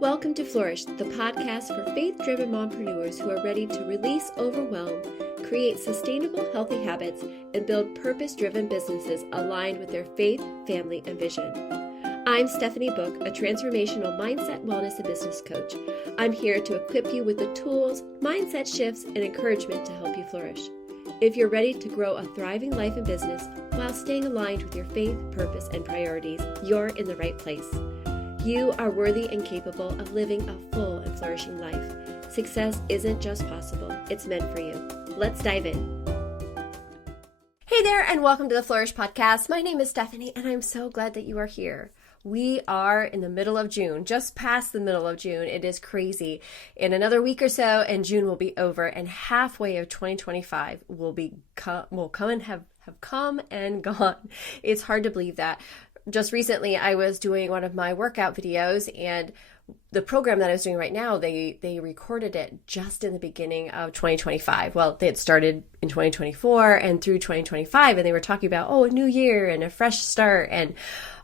Welcome to Flourish, the podcast for faith-driven mompreneurs who are ready to release overwhelm, create sustainable, healthy habits, and build purpose-driven businesses aligned with their faith, family, and vision. I'm Stephanie Book, a transformational mindset, wellness, and business coach. I'm here to equip you with the tools, mindset shifts, and encouragement to help you flourish. If you're ready to grow a thriving life and business while staying aligned with your faith, purpose, and priorities, you're in the right place. You are worthy and capable of living a full and flourishing life. Success isn't just possible, it's meant for you. Let's dive in. Hey there, and welcome to the Flourish Podcast. My name is Stephanie, and I'm so glad that you are here. We are in the middle of June, just past the middle of June. It is crazy. In another week or so, and June will be over, and halfway of 2025 will come and have come and gone. It's hard to believe that. Just recently, I was doing one of my workout videos, and the program that I was doing right now, they recorded it just in the beginning of 2025. Well, they had started in 2024 and through 2025, and they were talking about, a new year and a fresh start and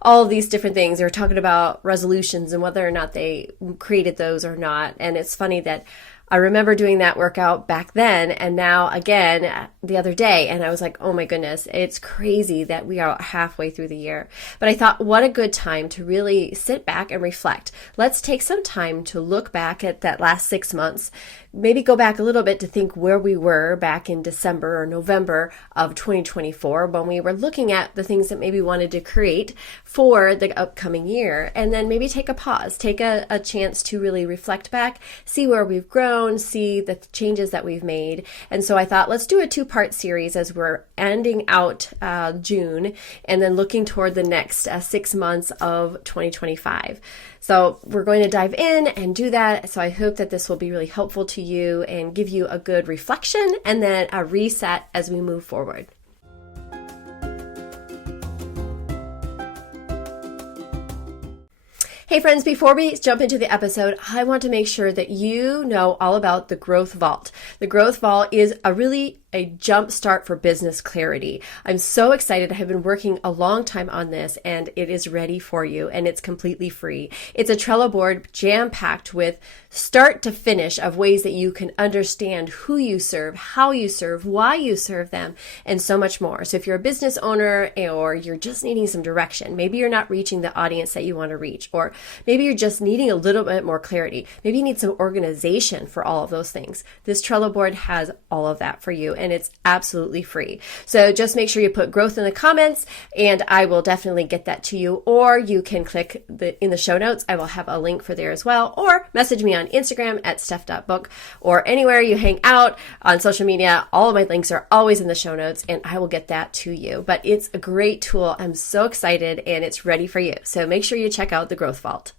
all of these different things. They were talking about resolutions and whether or not they created those or not. And it's funny that I remember doing that workout back then and now again the other day, and I was like, oh my goodness, it's crazy that we are halfway through the year. But I thought, what a good time to really sit back and reflect. Let's take some time to look back at that last 6 months, maybe go back a little bit to think where we were back in December or November of 2024 when we were looking at the things that maybe we wanted to create for the upcoming year, and then maybe take a pause, take a chance to really reflect back, see where we've grown, see the changes that we've made. And so I thought, let's do a two-part series as we're ending out June and then looking toward the next 6 months of 2025. So we're going to dive in and do that. So I hope that this will be really helpful to you and give you a good reflection and then a reset as we move forward. Hey friends, before we jump into the episode, I want to make sure that you know all about the Growth Vault. The Growth Vault is a jump start for business clarity. I'm so excited. I have been working a long time on this, and it is ready for you, and it's completely free. It's a Trello board jam-packed with start to finish of ways that you can understand who you serve, how you serve, why you serve them, and so much more. So if you're a business owner or you're just needing some direction, maybe you're not reaching the audience that you want to reach, or maybe you're just needing a little bit more clarity. Maybe you need some organization for all of those things. This Trello board has all of that for you, and it's absolutely free. So just make sure you put growth in the comments, and I will definitely get that to you, or you can click in the show notes. I will have a link for there as well, or message me on Instagram at steph.book, or anywhere you hang out on social media. All of my links are always in the show notes, and I will get that to you. But it's a great tool. I'm so excited, and it's ready for you. So make sure you check out the Growth Vault.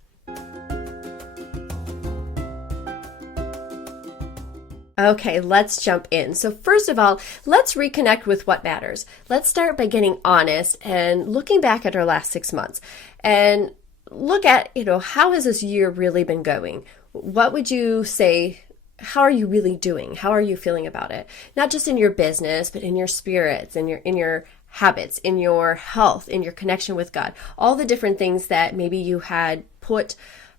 Okay, let's jump in. So first of all, let's reconnect with what matters. Let's start by getting honest and looking back at our last 6 months and look at, how has this year really been going? What would you say? How are you really doing? How are you feeling about it? Not just in your business, but in your spirits, in your habits, in your health, in your connection with God, all the different things that maybe you had put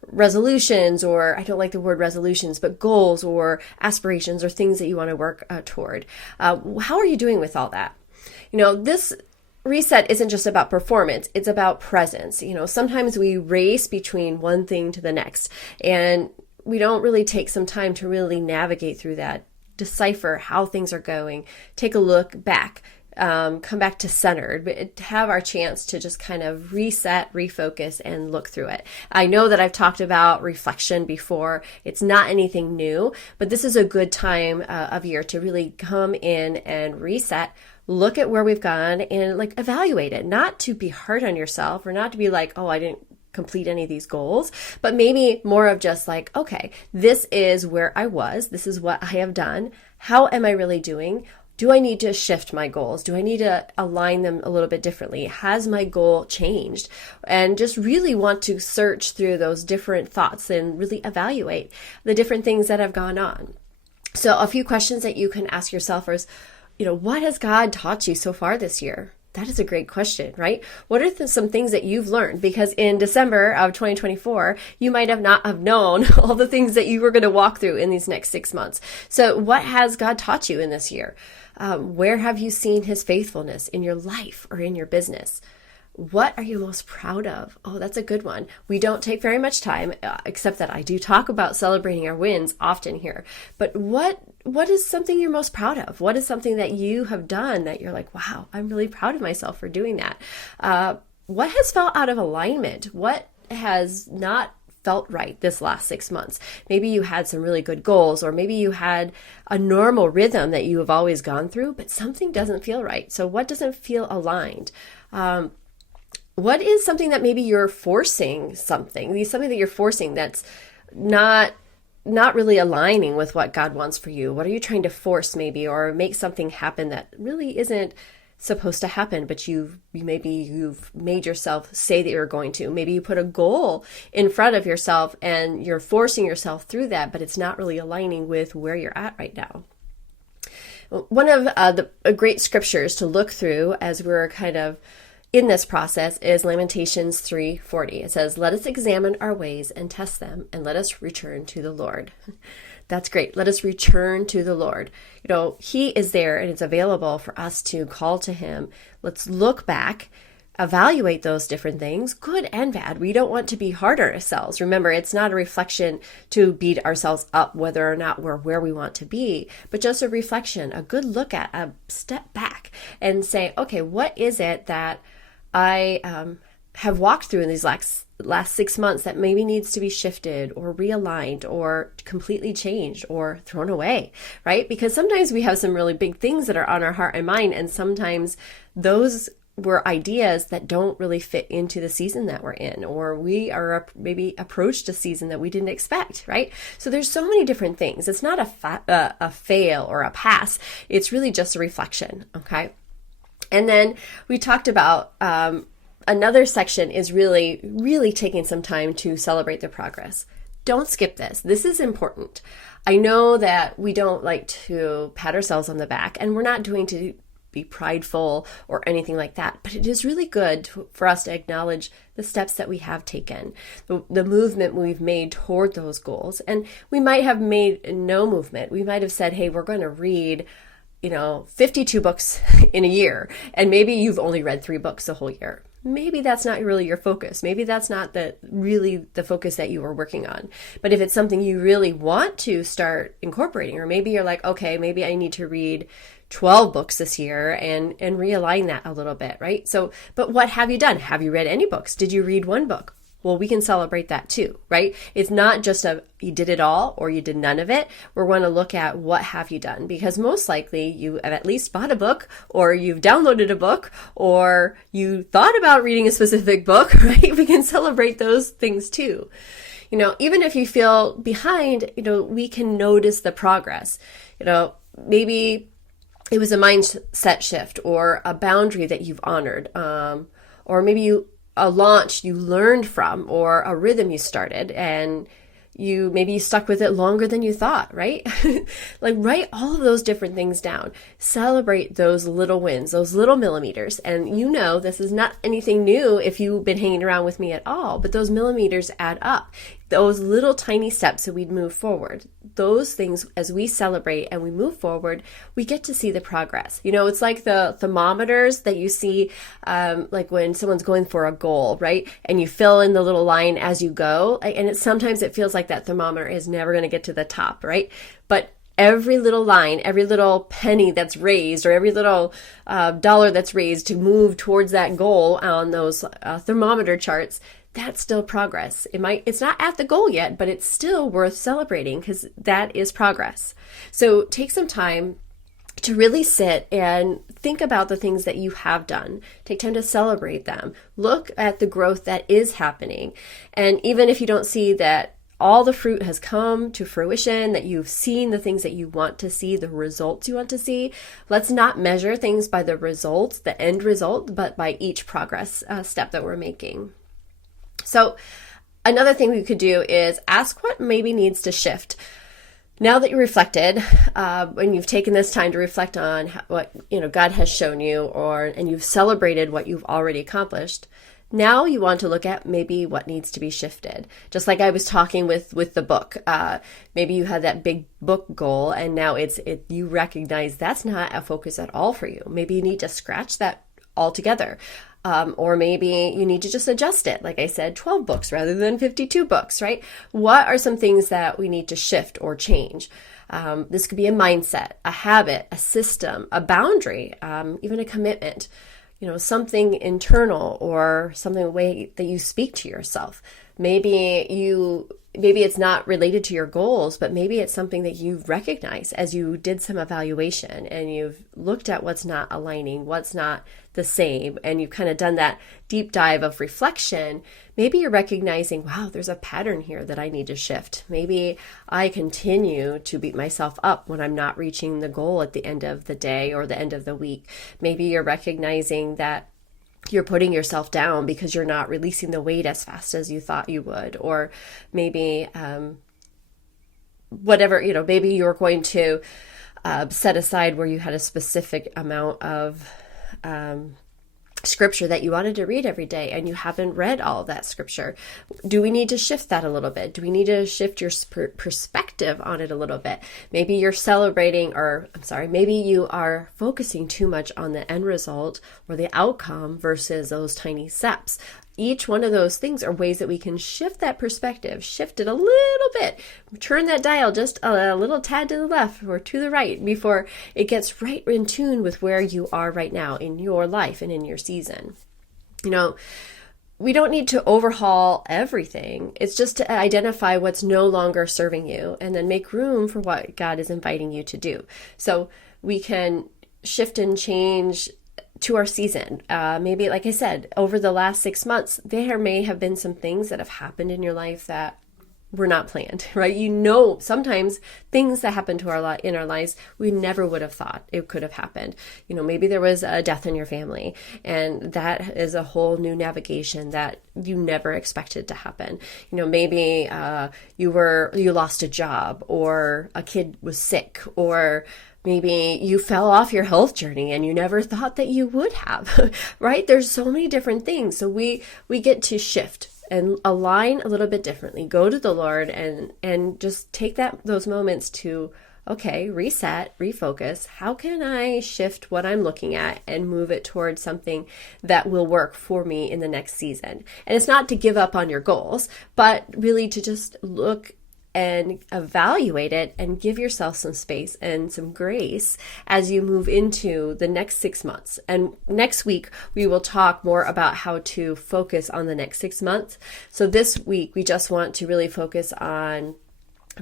resolutions, or I don't like the word resolutions, but goals or aspirations or things that you want to work toward. How are you doing with all that? This reset isn't just about performance, it's about presence. Sometimes we race between one thing to the next, and we don't really take some time to really navigate through that, decipher how things are going, take a look back, come back to centered, but have our chance to just kind of reset, refocus, and look through it. I know that I've talked about reflection before. It's not anything new, but this is a good time of year to really come in and reset, look at where we've gone and evaluate it, not to be hard on yourself or not to be like, I didn't complete any of these goals, but maybe more of just okay, this is where I was. This is what I have done. How am I really doing? Do I need to shift my goals? Do I need to align them a little bit differently? Has my goal changed? And just really want to search through those different thoughts and really evaluate the different things that have gone on. So a few questions that you can ask yourself is, what has God taught you so far this year? That is a great question, right? What are some things that you've learned? Because in December of 2024, you might have not have known all the things that you were going to walk through in these next 6 months. So what has God taught you in this year? Where have you seen his faithfulness in your life or in your business? What are you most proud of? Oh, that's a good one. We don't take very much time, except that I do talk about celebrating our wins often here. But what is something you're most proud of? What is something that you have done that you're like, wow, I'm really proud of myself for doing that? What has felt out of alignment? What has not felt right this last 6 months? Maybe you had some really good goals, or maybe you had a normal rhythm that you have always gone through, but something doesn't feel right. So what doesn't feel aligned? What is something that maybe you're forcing something that you're forcing that's not really aligning with what God wants for you? What are you trying to force maybe, or make something happen that really isn't supposed to happen, but you've made yourself say that you're going to? Maybe you put a goal in front of yourself and you're forcing yourself through that, but it's not really aligning with where you're at right now. One of the great scriptures to look through as we're kind of in this process is Lamentations 3:40. It says, "Let us examine our ways and test them, and let us return to the Lord." That's great. Let us return to the Lord. He is there and it's available for us to call to him. Let's look back, evaluate those different things, good and bad. We don't want to be hard on ourselves. Remember, it's not a reflection to beat ourselves up whether or not we're where we want to be, but just a reflection, a good look at, a step back and say, okay, what is it that I have walked through in these last 6 months that maybe needs to be shifted or realigned or completely changed or thrown away, right? Because sometimes we have some really big things that are on our heart and mind, and sometimes those were ideas that don't really fit into the season that we're in, or we are maybe approached a season that we didn't expect, right? So there's so many different things. It's not a fail or a pass. It's really just a reflection, okay? And then we talked about another section is really, really taking some time to celebrate the progress. Don't skip this. This is important. I know that we don't like to pat ourselves on the back, and we're not doing to be prideful or anything like that, but it is really good for us to acknowledge the steps that we have taken, the movement we've made toward those goals. And we might have made no movement. We might have said, hey, we're going to read 52 books in a year, and maybe you've only read 3 books the whole year. Maybe that's not really your focus. Maybe that's not really the focus that you were working on. But if it's something you really want to start incorporating, or maybe you're like, okay, maybe I need to read 12 books this year and realign that a little bit, right? So, but what have you done? Have you read any books? Did you read 1 book? Well, we can celebrate that too, right? It's not just you did it all or you did none of it. We're going to look at what have you done, because most likely you have at least bought a book, or you've downloaded a book, or you thought about reading a specific book, right? We can celebrate those things too. Even if you feel behind, we can notice the progress. Maybe it was a mindset shift or a boundary that you've honored, or maybe a launch you learned from, or a rhythm you started and you stuck with it longer than you thought, right? Like, write all of those different things down. Celebrate those little wins, those little millimeters. And this is not anything new if you've been hanging around with me at all, but those millimeters add up. Those little tiny steps that we'd move forward. Those things, as we celebrate and we move forward, we get to see the progress. It's like the thermometers that you see, like when someone's going for a goal, right? And you fill in the little line as you go. And sometimes it feels like that thermometer is never going to get to the top, right? But every little line, every little penny that's raised, or every little dollar that's raised to move towards that goal on those thermometer charts, that's still progress. It's not at the goal yet, but it's still worth celebrating, because that is progress. So take some time to really sit and think about the things that you have done. Take time to celebrate them. Look at the growth that is happening. And even if you don't see that all the fruit has come to fruition, that you've seen the things that you want to see, the results you want to see, let's not measure things by the results, the end result, but by each progress step that we're making. So another thing we could do is ask what maybe needs to shift. Now that you reflected, and you've taken this time to reflect on what God has shown you, and you've celebrated what you've already accomplished, now you want to look at maybe what needs to be shifted. Just like I was talking with the book, maybe you had that big book goal, and now you recognize that's not a focus at all for you. Maybe you need to scratch that altogether. Or maybe you need to just adjust it. Like I said, 12 books rather than 52 books, right? What are some things that we need to shift or change? This could be a mindset, a habit, a system, a boundary, even a commitment, something internal or something, the way that you speak to yourself. Maybe it's not related to your goals, but maybe it's something that you recognize as you did some evaluation and you've looked at what's not aligning, what's not the same, and you've kind of done that deep dive of reflection. Maybe you're recognizing, wow, there's a pattern here that I need to shift. Maybe I continue to beat myself up when I'm not reaching the goal at the end of the day or the end of the week. Maybe you're recognizing that you're putting yourself down because you're not releasing the weight as fast as you thought you would. Or maybe maybe you're going to set aside where you had a specific amount of scripture that you wanted to read every day and you haven't read all of that scripture. Do we need to shift that a little bit? Do we need to shift your perspective on it a little bit? Maybe you're maybe you are focusing too much on the end result or the outcome versus those tiny steps. Each one of those things are ways that we can shift that perspective, shift it a little bit, turn that dial just a little tad to the left or to the right before it gets right in tune with where you are right now in your life and in your season. We don't need to overhaul everything. It's just to identify what's no longer serving you and then make room for what God is inviting you to do. So we can shift and change to our season. Maybe, like I said, over the last 6 months, there may have been some things that have happened in your life that were not planned, right? Sometimes things that happen in our lives, we never would have thought it could have happened. Maybe there was a death in your family, and that is a whole new navigation that you never expected to happen. Maybe you lost a job, or a kid was sick, or maybe you fell off your health journey and you never thought that you would have, right? There's so many different things. So we get to shift and align a little bit differently. Go to the Lord and just take those moments to, okay, reset, refocus. How can I shift what I'm looking at and move it towards something that will work for me in the next season? And it's not to give up on your goals, but really to just look and evaluate it and give yourself some space and some grace as you move into the next 6 months. And next week, we will talk more about how to focus on the next 6 months. So this week, we just want to really focus on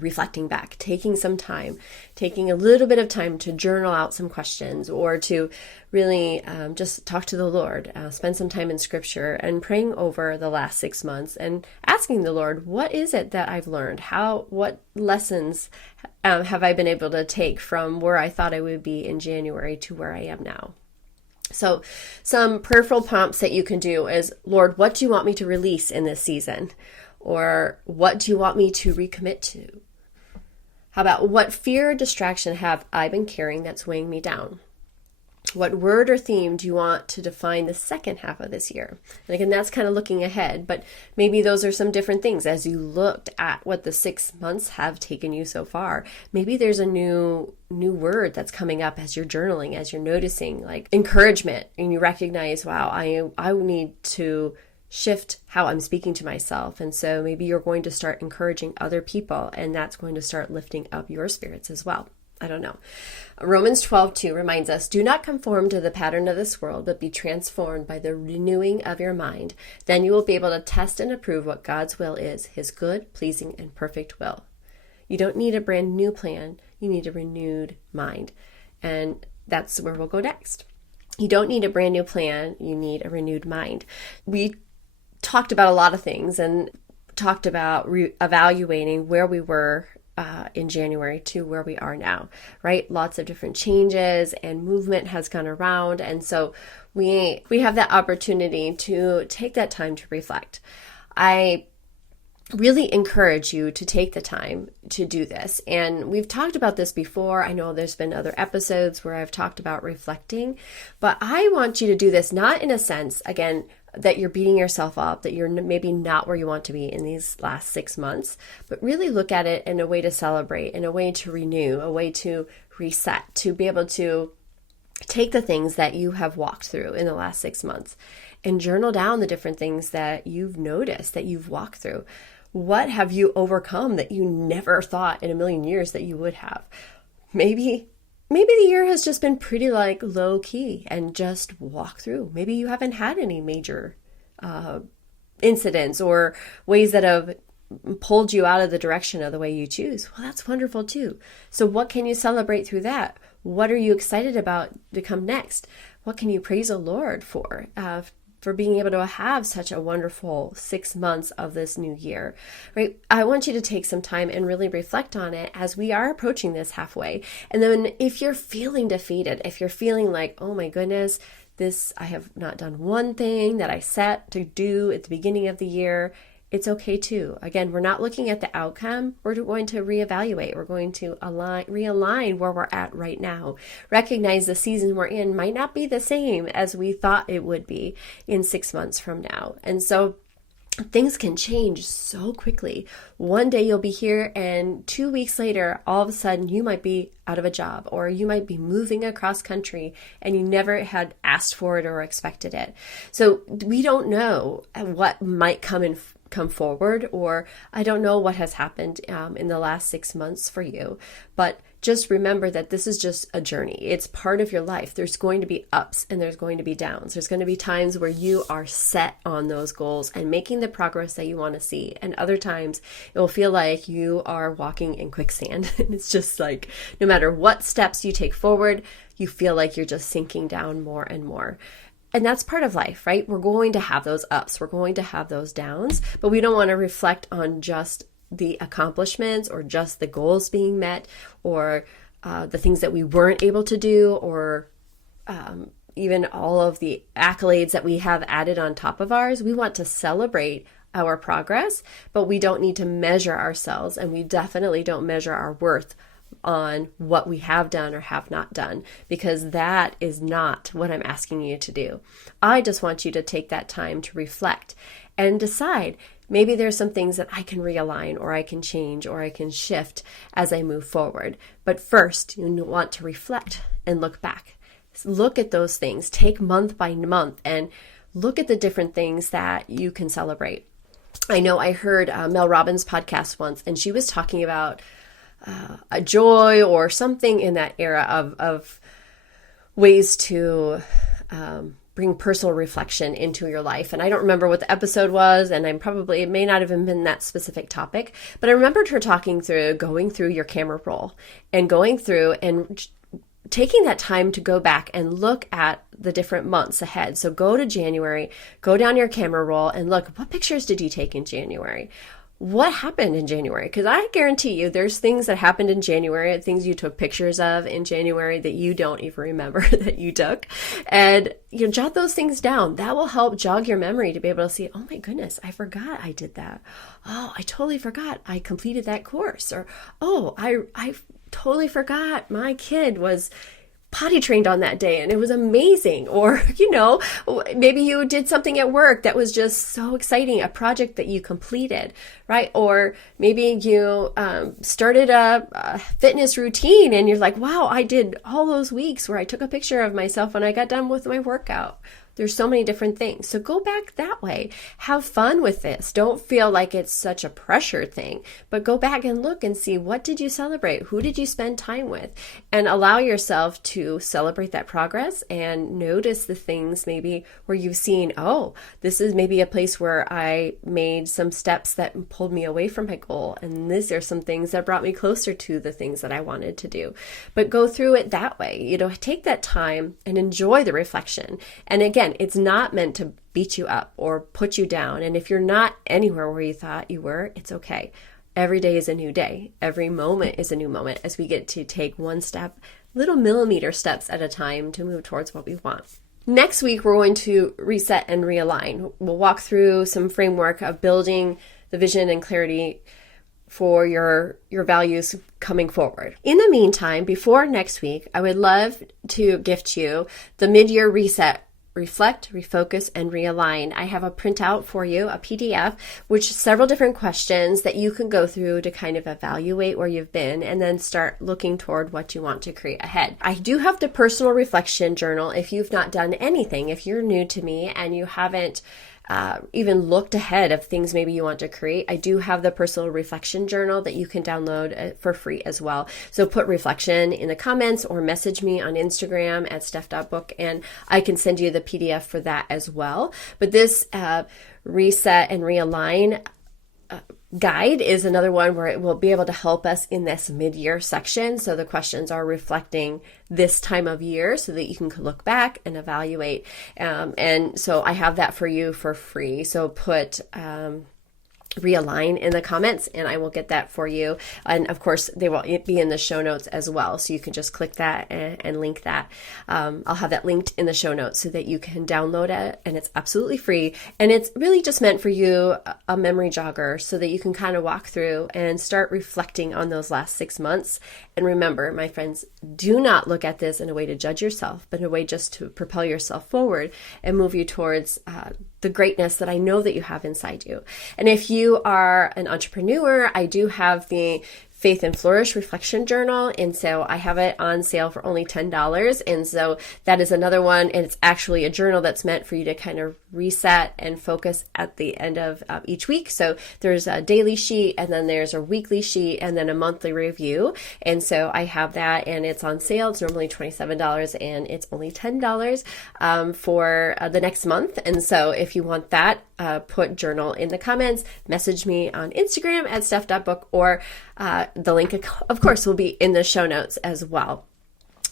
reflecting back, taking a little bit of time to journal out some questions, or to really just talk to the Lord, spend some time in scripture and praying over the last 6 months and asking the Lord, what is it that I've learned? What lessons have I been able to take from where I thought I would be in January to where I am now? So some prayerful prompts that you can do is, Lord, what do you want me to release in this season? Or what do you want me to recommit to? How about, what fear or distraction have I been carrying that's weighing me down? What word or theme do you want to define the second half of this year? And again, that's kind of looking ahead, but maybe those are some different things as you looked at what the 6 months have taken you so far. Maybe there's a new word that's coming up as you're journaling, as you're noticing, like encouragement, and you recognize, wow, I need to shift how I'm speaking to myself. And so maybe you're going to start encouraging other people, and that's going to start lifting up your spirits as well. I don't know. Romans 12:2 reminds us, do not conform to the pattern of this world, but be transformed by the renewing of your mind. Then you will be able to test and approve what God's will is, his good, pleasing, and perfect will. You don't need a brand new plan. You need a renewed mind. And that's where we'll go next. You don't need a brand new plan. You need a renewed mind. We talked about a lot of things and talked about evaluating where we were in January to where we are now, right? Lots of different changes and movement has gone around. And so we have that opportunity to take that time to reflect. I really encourage you to take the time to do this. And we've talked about this before. I know there's been other episodes where I've talked about reflecting, but I want you to do this not in a sense, again, that you're beating yourself up, that you're maybe not where you want to be in these last 6 months, but really look at it in a way to celebrate, in a way to renew, a way to reset, to be able to take the things that you have walked through in the last 6 months and journal down the different things that you've noticed, that you've walked through. What have you overcome that you never thought in a million years that you would have? Maybe the year has just been pretty low key and just walk through. Maybe you haven't had any major incidents or ways that have pulled you out of the direction of the way you choose. Well, that's wonderful too. So what can you celebrate through that? What are you excited about to come next? What can you praise the Lord for being able to have such a wonderful 6 months of this new year, right? I want you to take some time and really reflect on it as we are approaching this halfway. And then if you're feeling defeated, if you're feeling like, oh my goodness, I have not done one thing that I set to do at the beginning of the year, it's okay too. Again, we're not looking at the outcome. We're going to reevaluate. We're going to realign where we're at right now. Recognize the season we're in might not be the same as we thought it would be in 6 months from now. And so things can change so quickly. One day you'll be here and 2 weeks later, all of a sudden you might be out of a job, or you might be moving across country and you never had asked for it or expected it. So we don't know what might come forward, or I don't know what has happened in the last 6 months for you, but just remember that this is just a journey. It's part of your life. There's going to be ups and there's going to be downs. There's going to be times where you are set on those goals and making the progress that you want to see. And other times it will feel like you are walking in quicksand. And it's just like, no matter what steps you take forward, you feel like you're just sinking down more and more. And that's part of life, right? We're going to have those ups. We're going to have those downs, but we don't want to reflect on just the accomplishments or just the goals being met, or the things that we weren't able to do, or even all of the accolades that we have added on top of ours. We want to celebrate our progress, but we don't need to measure ourselves, and we definitely don't measure our worth on what we have done or have not done, because that is not what I'm asking you to do. I just want you to take that time to reflect and decide, maybe there's some things that I can realign, or I can change, or I can shift as I move forward. But first, you want to reflect and look back. Look at those things. Take month by month and look at the different things that you can celebrate. I know I heard Mel Robbins' podcast once, and she was talking about a joy or something in that era of ways to bring personal reflection into your life. And I don't remember what the episode was, and it may not have even been that specific topic, but I remembered her talking through going through your camera roll and going through and taking that time to go back and look at the different months ahead. So go to January, go down your camera roll and look, what pictures did you take in January? What happened in January? Because I guarantee you there's things that happened in January, things you took pictures of in January that you don't even remember that you took. And you jot those things down. That will help jog your memory to be able to see, oh my goodness, I forgot I did that. Oh, I totally forgot I completed that course. Or, oh, I totally forgot my kid was potty trained on that day and it was amazing. Or, maybe you did something at work that was just so exciting, a project that you completed, right? Or maybe you started a fitness routine and you're like, wow, I did all those weeks where I took a picture of myself when I got done with my workout. There's so many different things. So go back that way. Have fun with this. Don't feel like it's such a pressure thing, but go back and look and see, what did you celebrate? Who did you spend time with? And allow yourself to celebrate that progress and notice the things maybe where you've seen, oh, this is maybe a place where I made some steps that pulled me away from my goal. And these are some things that brought me closer to the things that I wanted to do. But go through it that way. Take that time and enjoy the reflection. And again, it's not meant to beat you up or put you down. And if you're not anywhere where you thought you were, it's okay. Every day is a new day. Every moment is a new moment as we get to take one step, little millimeter steps at a time to move towards what we want. Next week, we're going to reset and realign. We'll walk through some framework of building the vision and clarity for your values coming forward. In the meantime, before next week, I would love to gift you the mid-year reset. Reflect, refocus, and realign. I have a printout for you, a PDF, which several different questions that you can go through to kind of evaluate where you've been and then start looking toward what you want to create ahead. I do have the personal reflection journal if you've not done anything, if you're new to me and you haven't even looked ahead of things maybe you want to create. I do have the personal reflection journal that you can download for free as well. So put reflection in the comments or message me on Instagram at steph.book and I can send you the PDF for that as well. But this reset and realign guide is another one where it will be able to help us in this mid-year section. So the questions are reflecting this time of year so that you can look back and evaluate. And so I have that for you for free. So put realign in the comments and I will get that for you. And of course, they will be in the show notes as well. So you can just click that and link that. I'll have that linked in the show notes so that you can download it and it's absolutely free. And it's really just meant for you, a memory jogger, so that you can kind of walk through and start reflecting on those last 6 months. And remember, my friends, do not look at this in a way to judge yourself, but in a way just to propel yourself forward and move you towards the greatness that I know that you have inside you. And if you are an entrepreneur, I do have the Faith and Flourish Reflection Journal. And so I have it on sale for only $10. And so that is another one. And it's actually a journal that's meant for you to kind of reset and focus at the end of each week. So there's a daily sheet and then there's a weekly sheet and then a monthly review. And so I have that and it's on sale. It's normally $27 and it's only $10 for the next month. And so if you want that, put journal in the comments, message me on Instagram at steph.book or the link, of course, will be in the show notes as well.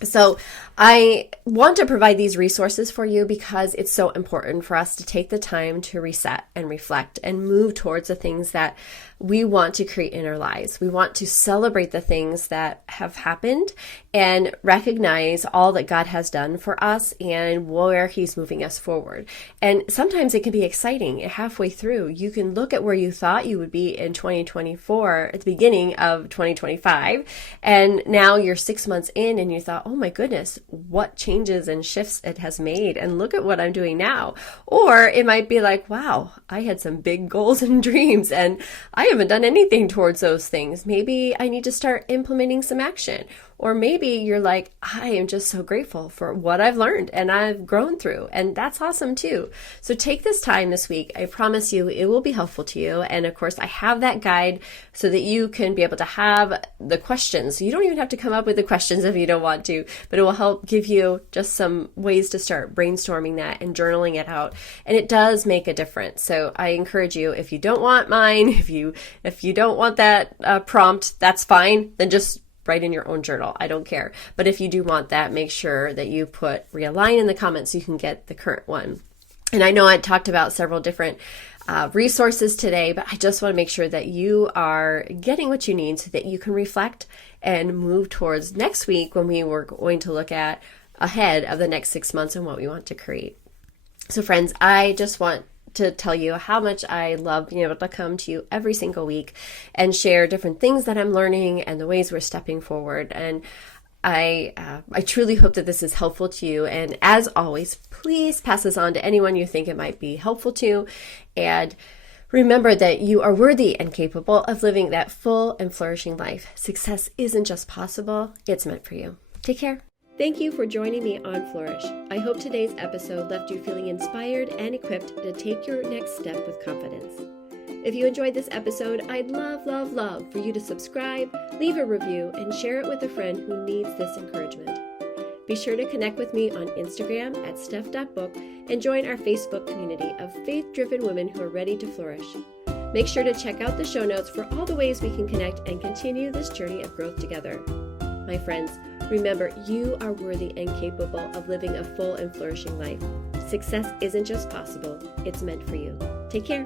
So I want to provide these resources for you because it's so important for us to take the time to reset and reflect and move towards the things that we want to create in our lives. We want to celebrate the things that have happened and recognize all that God has done for us and where He's moving us forward. And sometimes it can be exciting. Halfway through, you can look at where you thought you would be in 2024 at the beginning of 2025, and now you're 6 months in and you thought, oh my goodness, what changes and shifts it has made, and look at what I'm doing now. Or it might be like, wow, I had some big goals and dreams and I haven't done anything towards those things. Maybe I need to start implementing some action. Or maybe you're like, I am just so grateful for what I've learned and I've grown through. And that's awesome too. So take this time this week. I promise you it will be helpful to you. And of course, I have that guide so that you can be able to have the questions. You don't even have to come up with the questions if you don't want to, but it will help give you just some ways to start brainstorming that and journaling it out. And it does make a difference. So I encourage you, if you don't want mine, if you don't want that prompt, that's fine. Then just write in your own journal. I don't care. But if you do want that, make sure that you put realign in the comments so you can get the current one. And I know I talked about several different resources today, but I just want to make sure that you are getting what you need so that you can reflect and move towards next week when we were going to look at ahead of the next 6 months and what we want to create. So friends, I just want to tell you how much I love being able to come to you every single week and share different things that I'm learning and the ways we're stepping forward. And I truly hope that this is helpful to you. And as always, please pass this on to anyone you think it might be helpful to. And remember that you are worthy and capable of living that full and flourishing life. Success isn't just possible, it's meant for you. Take care. Thank you for joining me on Flourish. I hope today's episode left you feeling inspired and equipped to take your next step with confidence. If you enjoyed this episode, I'd love for you to subscribe, leave a review, and share it with a friend who needs this encouragement. Be sure to connect with me on Instagram at steph.book and join our Facebook community of faith-driven women who are ready to flourish. Make sure to check out the show notes for all the ways we can connect and continue this journey of growth together. My friends, remember, you are worthy and capable of living a full and flourishing life. Success isn't just possible, it's meant for you. Take care.